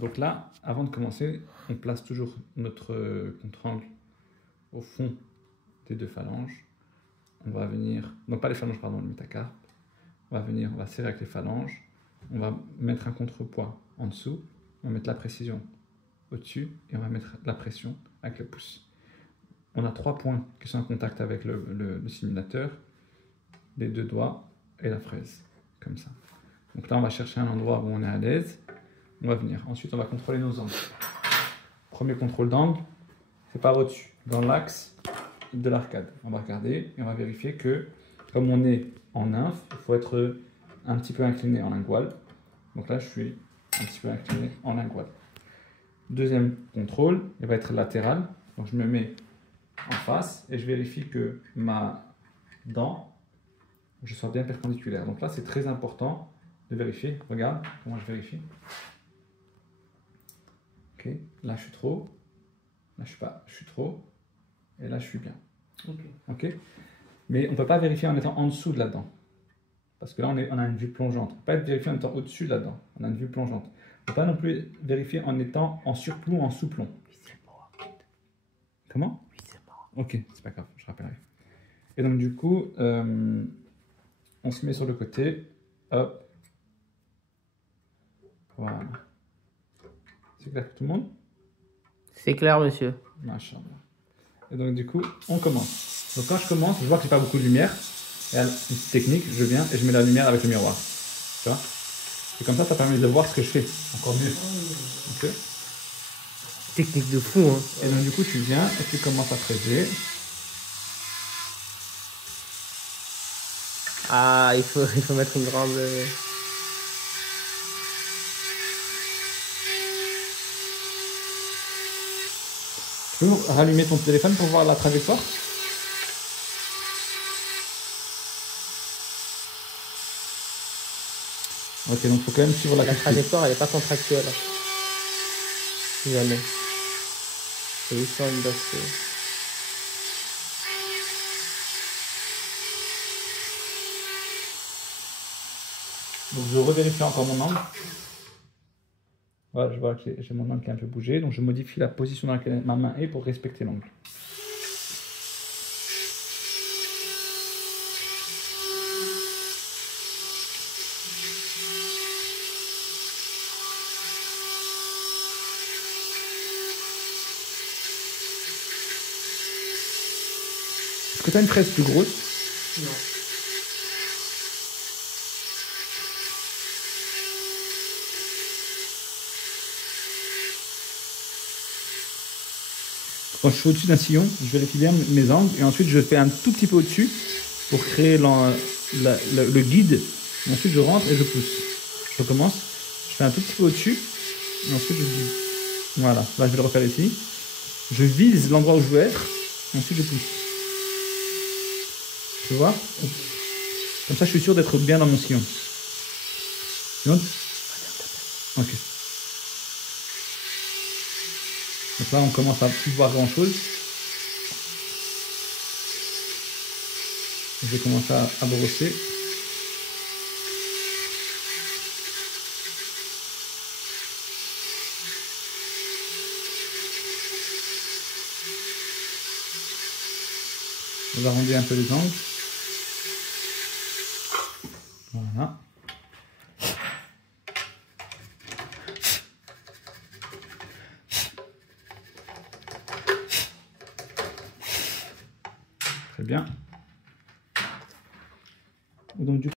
Donc là, avant de commencer, on place toujours notre contre-angle au fond des deux phalanges. On va venir, non pas les phalanges, pardon, le métacarpe. On va venir, on va serrer avec les phalanges. On va mettre un contrepoids en dessous. On va mettre la précision au-dessus et on va mettre la pression avec le pouce. On a 3 points qui sont en contact avec le simulateur, les 2 doigts et la fraise, comme ça. Donc là, on va chercher un endroit où on est à l'aise. On va venir. Ensuite, on va contrôler nos angles. Premier contrôle d'angle, c'est par au-dessus, dans l'axe de l'arcade. On va regarder et on va vérifier que, comme on est en nymphe, il faut être un petit peu incliné en lingual. Donc là, je suis un petit peu incliné en lingual. Deuxième contrôle, il va être latéral. Donc je me mets en face et je vérifie que ma dent, je sois bien perpendiculaire. Donc là, c'est très important de vérifier. Regarde comment je vérifie. Ok, là je suis trop, là je suis pas, je suis trop, et là je suis bien. Ok. Mais on ne peut pas vérifier en étant en dessous de la dent. Parce que là, on a une vue plongeante. On ne peut pas vérifier en étant au-dessus de la dent. On a une vue plongeante. On ne peut pas non plus vérifier en étant en surplomb ou en sous-plomb. Comment? Ok, c'est pas grave, je rappellerai. Et donc du coup, on se met sur le côté. Hop. Voilà. C'est clair pour tout le monde? C'est clair, monsieur. Machallah. Et donc du coup, on commence. Donc quand je commence, je vois que j'ai pas beaucoup de lumière. Et une petite technique, je viens et je mets la lumière avec le miroir. Tu vois? Et comme ça permet de voir ce que je fais. Encore mieux. Okay. Technique de fou, hein. Et donc du coup, tu viens et tu commences à fraiser. Ah, il faut mettre une grande... Tu peux rallumer ton téléphone pour voir la trajectoire? Ok, donc il faut quand même suivre la trajectoire, elle n'est pas contractuelle. Jamais. C'est juste sur une bosse. Donc je revérifie encore mon angle. Voilà, je vois que j'ai mon angle qui a un peu bougé, donc je modifie la position dans laquelle ma main est pour respecter l'angle. Est-ce que tu as une fraise plus grosse? Non. Quand je suis au-dessus d'un sillon, je vérifie bien mes angles et ensuite je fais un tout petit peu au-dessus pour créer le guide. Et ensuite je rentre et je pousse. Je recommence, je fais un tout petit peu au-dessus et ensuite je vise. Voilà, là je vais le refaire ici. Je vise l'endroit où je veux être et ensuite je pousse. Tu vois? Comme ça je suis sûr d'être bien dans mon sillon. Ok. Donc là, on commence à plus voir grand chose. Je vais commencer à brosser. On va arrondir un peu les angles. Voilà. Très bien. Donc, du